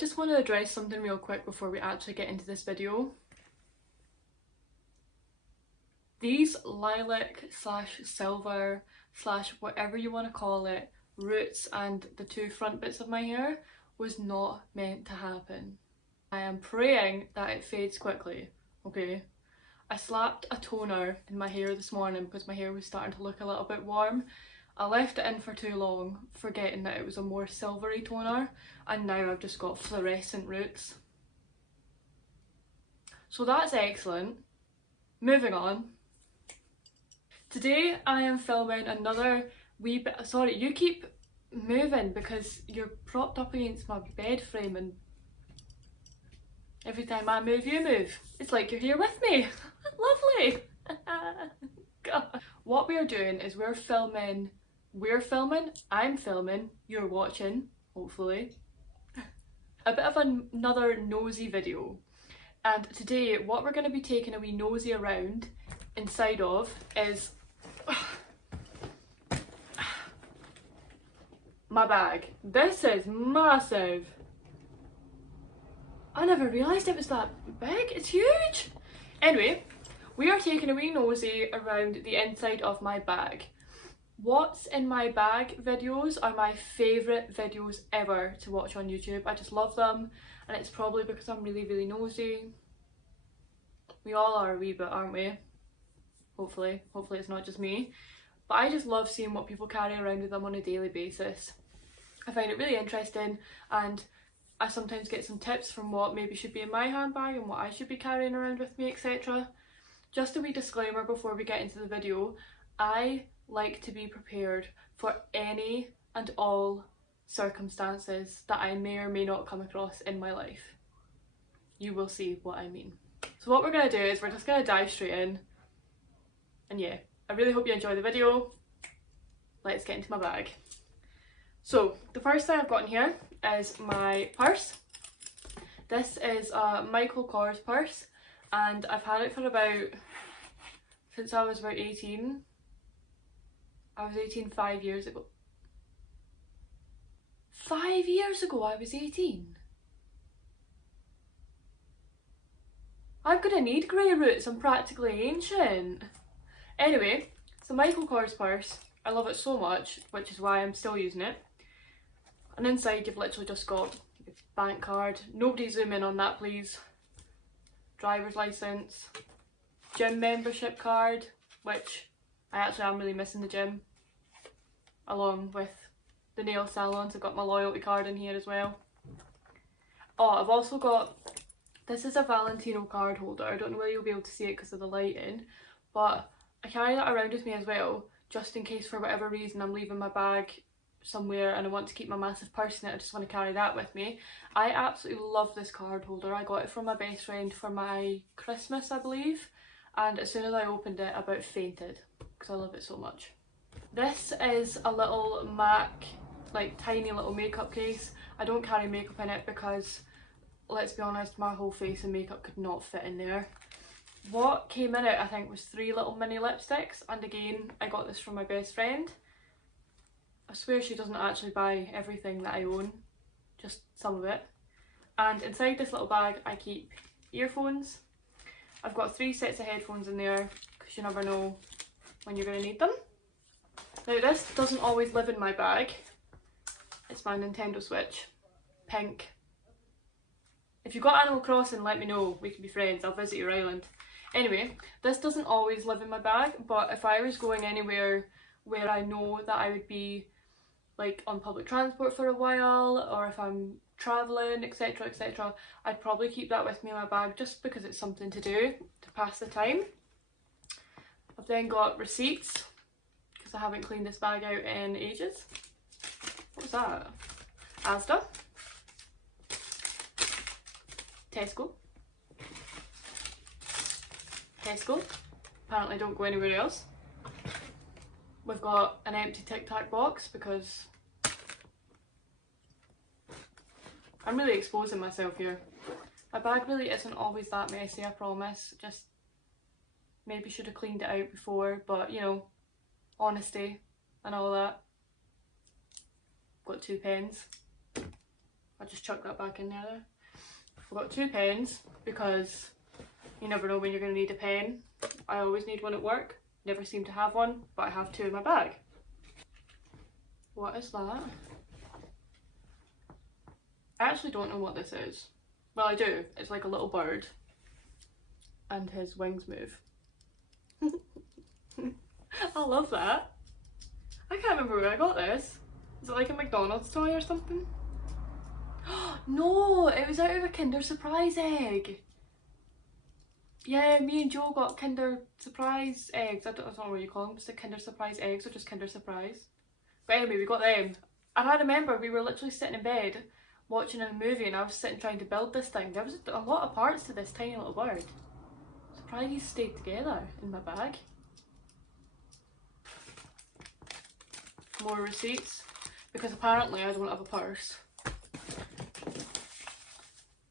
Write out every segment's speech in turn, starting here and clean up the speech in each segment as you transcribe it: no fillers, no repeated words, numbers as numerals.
Just want to address something real quick before we actually get into this video. These lilac slash silver slash whatever you want to call it roots and the two front bits of my hair was not meant to happen. I am praying that it fades quickly, okay? I slapped a toner in my hair this morning because my hair was starting to look a little bit warm. I left it in for too long, forgetting that it was a more silvery toner, and now I've just got fluorescent roots. So that's excellent. Moving on. Today I am filming another wee bit. Sorry, you keep moving because you're propped up against my bed frame and every time I move you move. It's like you're here with me. Lovely. God. What we are doing is I'm filming, you're watching, hopefully, a bit of another nosy video. And today what we're going to be taking a wee nosy around inside of is my bag. This is massive. I never realised it was that big. It's huge. Anyway, we are taking a wee nosy around the inside of my bag. What's in my bag videos are my favourite videos ever to watch on YouTube. I just love them, and it's probably because I'm really nosy. We all are a wee bit, aren't we? Hopefully it's not just me. But I just love seeing what people carry around with them on a daily basis. I find it really interesting, and I sometimes get some tips from what maybe should be in my handbag and what I should be carrying around with me, etc. Just a wee disclaimer before we get into the video, I like to be prepared for any and all circumstances that I may or may not come across in my life. You will see what I mean. So what we're going to do is we're just going to dive straight in. And yeah, I really hope you enjoy the video. Let's get into my bag. So the first thing I've got in here is my purse. This is a Michael Kors purse, and I've had it for since I was about 18. I was 18 5 years ago. 5 years ago I was 18. I'm gonna need grey roots, I'm practically ancient. Anyway, it's a Michael Kors purse. I love it so much, which is why I'm still using it. And inside you've literally just got your bank card. Nobody zoom in on that please. Driver's licence. Gym membership card, which I actually am really missing the gym. Along with the nail salons, I've got my loyalty card in here as well. Oh, I've also got, this is a Valentino card holder. I don't know whether you'll be able to see it because of the lighting, but I carry that around with me as well, just in case for whatever reason I'm leaving my bag somewhere and I want to keep my massive purse in it. I just want to carry that with me. I absolutely love this card holder. I got it from my best friend for my Christmas, I believe, and as soon as I opened it I about fainted because I love it so much. This is a little MAC, like tiny little makeup case. I don't carry makeup in it because, let's be honest, my whole face and makeup could not fit in there. What came in it I think was 3 little mini lipsticks, and again I got this from my best friend. I swear she doesn't actually buy everything that I own, just some of it. And inside this little bag I keep earphones. I've got 3 sets of headphones in there because you never know when you're going to need them. Now this doesn't always live in my bag. It's my Nintendo Switch. Pink. If you've got Animal Crossing, let me know, we can be friends, I'll visit your island. Anyway, this doesn't always live in my bag, but if I was going anywhere where I know that I would be like on public transport for a while, or if I'm travelling, etc, etc, I'd probably keep that with me in my bag just because it's something to do to pass the time. I've then got receipts because I haven't cleaned this bag out in ages. What was that? Asda. Tesco. Tesco. Apparently don't go anywhere else. We've got an empty Tic Tac box because I'm really exposing myself here. My bag really isn't always that messy, I promise. Just maybe should have cleaned it out before, but you know, honesty and all that. Got 2 pens. I just chucked that back in there. I've got 2 pens because you never know when you're going to need a pen. I always need one at work. Never seem to have one, but I have 2 in my bag. What is that? I actually don't know what this is. Well, I do. It's like a little bird and his wings move. I love that. I can't remember where I got this. Is it like a McDonald's toy or something? No, it was out of a Kinder Surprise egg. Yeah, me and Joe got Kinder Surprise eggs. I don't know what you call them. Is it Kinder Surprise eggs or just Kinder Surprise? But anyway, we got them. And I remember we were literally sitting in bed watching a movie and I was sitting trying to build this thing. There was a lot of parts to this tiny little bird. Surprised these stayed together in my bag. More receipts, because apparently I don't have a purse.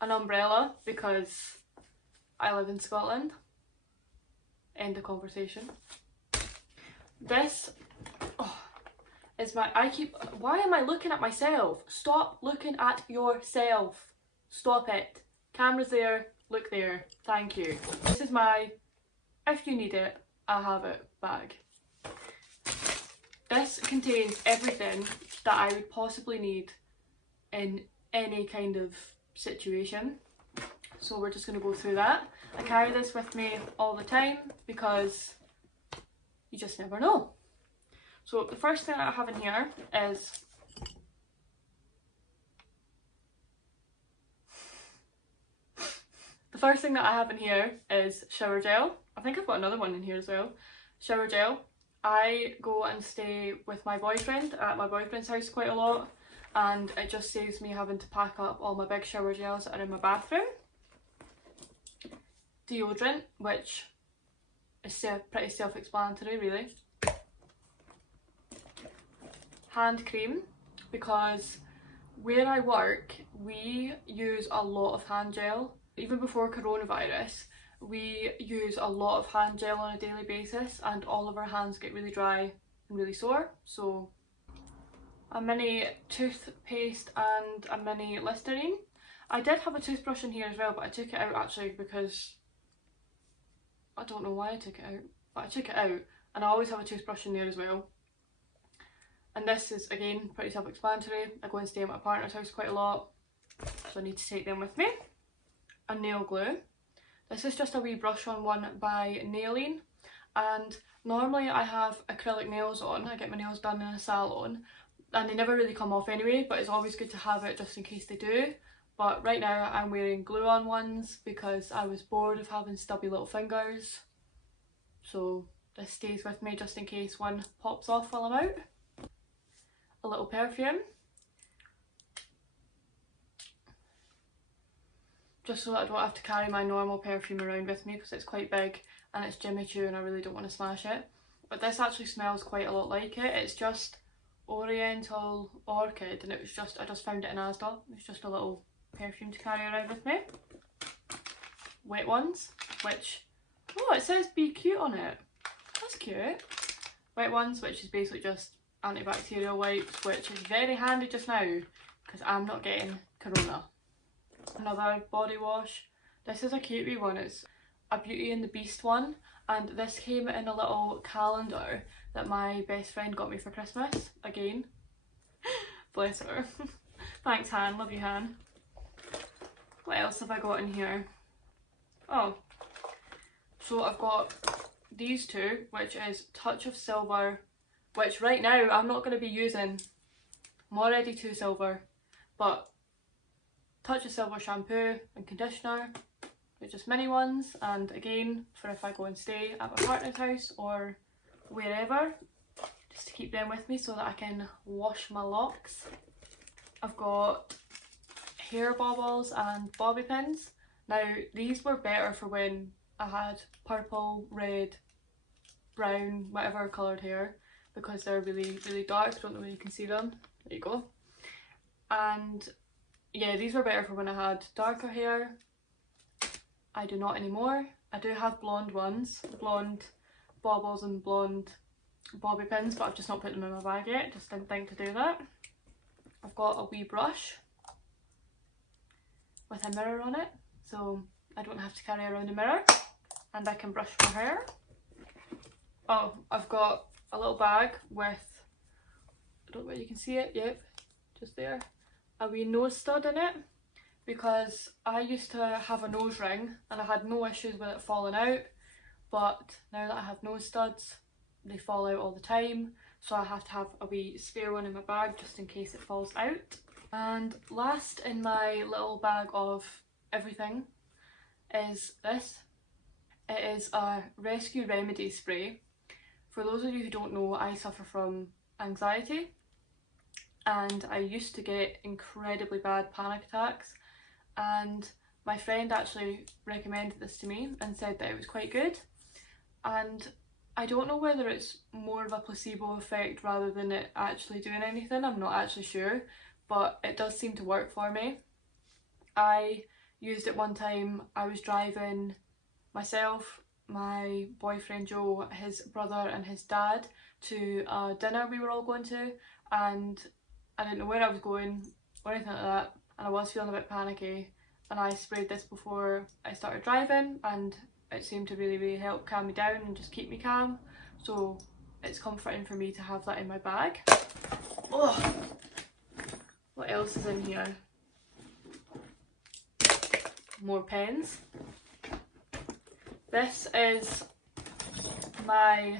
An umbrella, because I live in Scotland. End of conversation. This is my, why am I looking at myself? Stop looking at yourself. Stop it. Camera's there, look there. Thank you. This is my, if you need it, I have it bag. This contains everything that I would possibly need in any kind of situation. So we're just going to go through that. I carry this with me all the time because you just never know. So the first thing that I have in here is shower gel. I think I've got another one in here as well. Shower gel. I go and stay with my boyfriend at my boyfriend's house quite a lot, and it just saves me having to pack up all my big shower gels that are in my bathroom. Deodorant, which is pretty self-explanatory really. Hand cream, because where I work we use a lot of hand gel. Even before coronavirus we use a lot of hand gel on a daily basis and all of our hands get really dry and really sore. So a mini toothpaste and a mini Listerine. I did have a toothbrush in here as well, but I took it out actually because I don't know why I took it out, but I took it out, and I always have a toothbrush in there as well. And this is again pretty self-explanatory. I go and stay at my partner's house quite a lot, so I need to take them with me. A nail glue. This is just a wee brush on one by Nailing, and normally I have acrylic nails on. I get my nails done in a salon and they never really come off anyway, but it's always good to have it just in case they do. But right now I'm wearing glue-on ones because I was bored of having stubby little fingers, so this stays with me just in case one pops off while I'm out. A little perfume, just so that I don't have to carry my normal perfume around with me because it's quite big and it's Jimmy Choo and I really don't want to smash it. But this actually smells quite a lot like it. It's just Oriental Orchid, and it was just, I just found it in Asda. It's just a little perfume to carry around with me. Wet ones, which, oh, it says be cute on it. That's cute. Wet ones, which is basically just antibacterial wipes, which is very handy just now because I'm not getting corona. Another body wash. This is a cute wee one. It's a Beauty and the Beast one, and this came in a little calendar that my best friend got me for Christmas. Again, bless her. Thanks Han, love you Han. What else have I got in here? Oh, so I've got these two, which is Touch of Silver, which right now I'm not going to be using. I'm already too silver, but Touch of Silver shampoo and conditioner. They're just mini ones, and again for if I go and stay at my partner's house or wherever, just to keep them with me so that I can wash my locks. I've got hair baubles and bobby pins. Now these were better for when I had purple, red, brown, whatever coloured hair, because they're really dark. I don't know if you can see them. There you go. And yeah, these were better for when I had darker hair. I do not anymore. I do have blonde ones, blonde baubles and blonde bobby pins, but I've just not put them in my bag yet, just didn't think to do that. I've got a wee brush, with a mirror on it, so I don't have to carry around a mirror, and I can brush my hair. Oh, I've got a little bag with, I don't know where you can see it, yep, just there, a wee nose stud in it, because I used to have a nose ring and I had no issues with it falling out, but now that I have nose studs, they fall out all the time, so I have to have a wee spare one in my bag just in case it falls out. And last in my little bag of everything is this. It is a rescue remedy spray. For those of you who don't know, I suffer from anxiety and I used to get incredibly bad panic attacks, and my friend actually recommended this to me and said that it was quite good, and I don't know whether it's more of a placebo effect rather than it actually doing anything, I'm not actually sure, but it does seem to work for me. I used it one time. I was driving myself, my boyfriend Joe, his brother and his dad to a dinner we were all going to, and I didn't know where I was going or anything like that, and I was feeling a bit panicky, and I sprayed this before I started driving and it seemed to really help calm me down and just keep me calm, so it's comforting for me to have that in my bag. Oh, what else is in here? More pens. This is my,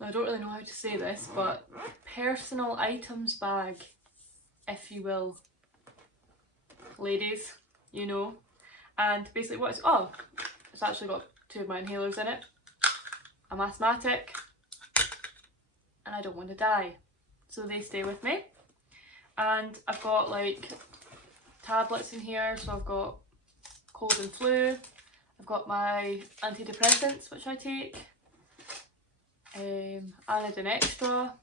I don't really know how to say this, but personal items bag, if you will. Ladies, you know. And basically what it's, oh, it's actually got 2 of my inhalers in it. I'm asthmatic and I don't want to die, so they stay with me. And I've got like tablets in here, so I've got cold and flu, I've got my antidepressants which I take, Anadin Extra,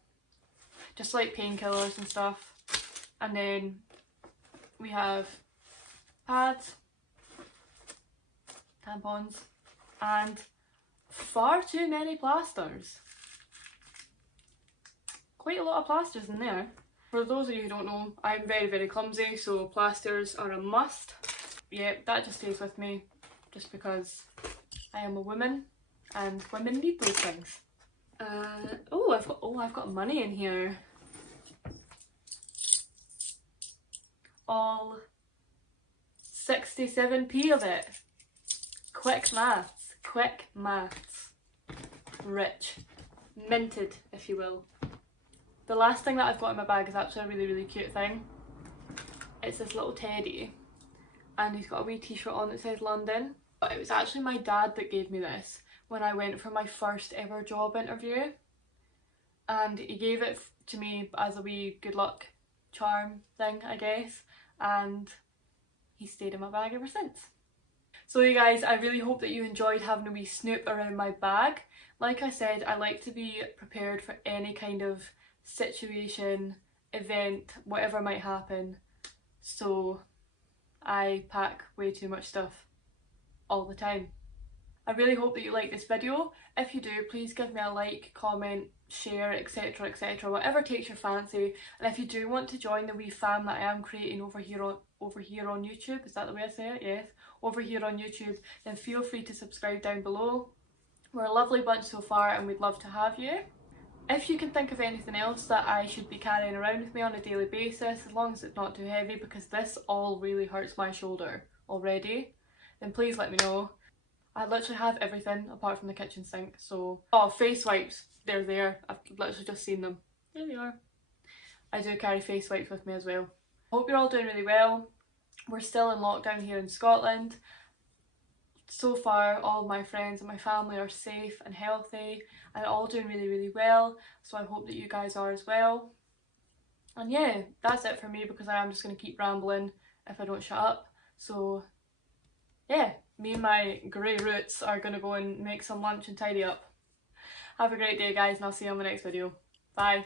just like painkillers and stuff, and then we have pads, tampons, and far too many plasters. Quite a lot of plasters in there. For those of you who don't know, I'm very clumsy, so plasters are a must. Yeah, that just stays with me just because I am a woman and women need those things. I've got money in here. All 67p of it. Quick maths, quick maths. Rich. Minted, if you will. The last thing that I've got in my bag is actually a really cute thing. It's this little teddy and he's got a wee t-shirt on that says London. But it was actually my dad that gave me this when I went for my first ever job interview, and he gave it to me as a wee good luck charm thing, I guess, and he stayed in my bag ever since. So you guys, I really hope that you enjoyed having a wee snoop around my bag. Like I said, I like to be prepared for any kind of situation, event, whatever might happen, so I pack way too much stuff all the time. I really hope that you like this video. If you do, please give me a like, comment, share, etc, whatever takes your fancy. And if you do want to join the wee fam that I am creating over here on YouTube, is that the way I say it? Yes, over here on YouTube, then feel free to subscribe down below. We're a lovely bunch so far and we'd love to have you. If you can think of anything else that I should be carrying around with me on a daily basis, as long as it's not too heavy, because this all really hurts my shoulder already, then please let me know. I literally have everything apart from the kitchen sink, so... Oh, face wipes, they're there. I've literally just seen them. There they are. I do carry face wipes with me as well. Hope you're all doing really well. We're still in lockdown here in Scotland. So far, all of my friends and my family are safe and healthy and all doing really well, so I hope that you guys are as well. And yeah, that's it for me, because I am just going to keep rambling if I don't shut up. So yeah, me and my grey roots are going to go and make some lunch and tidy up. Have a great day guys, and I'll see you on my next video. Bye!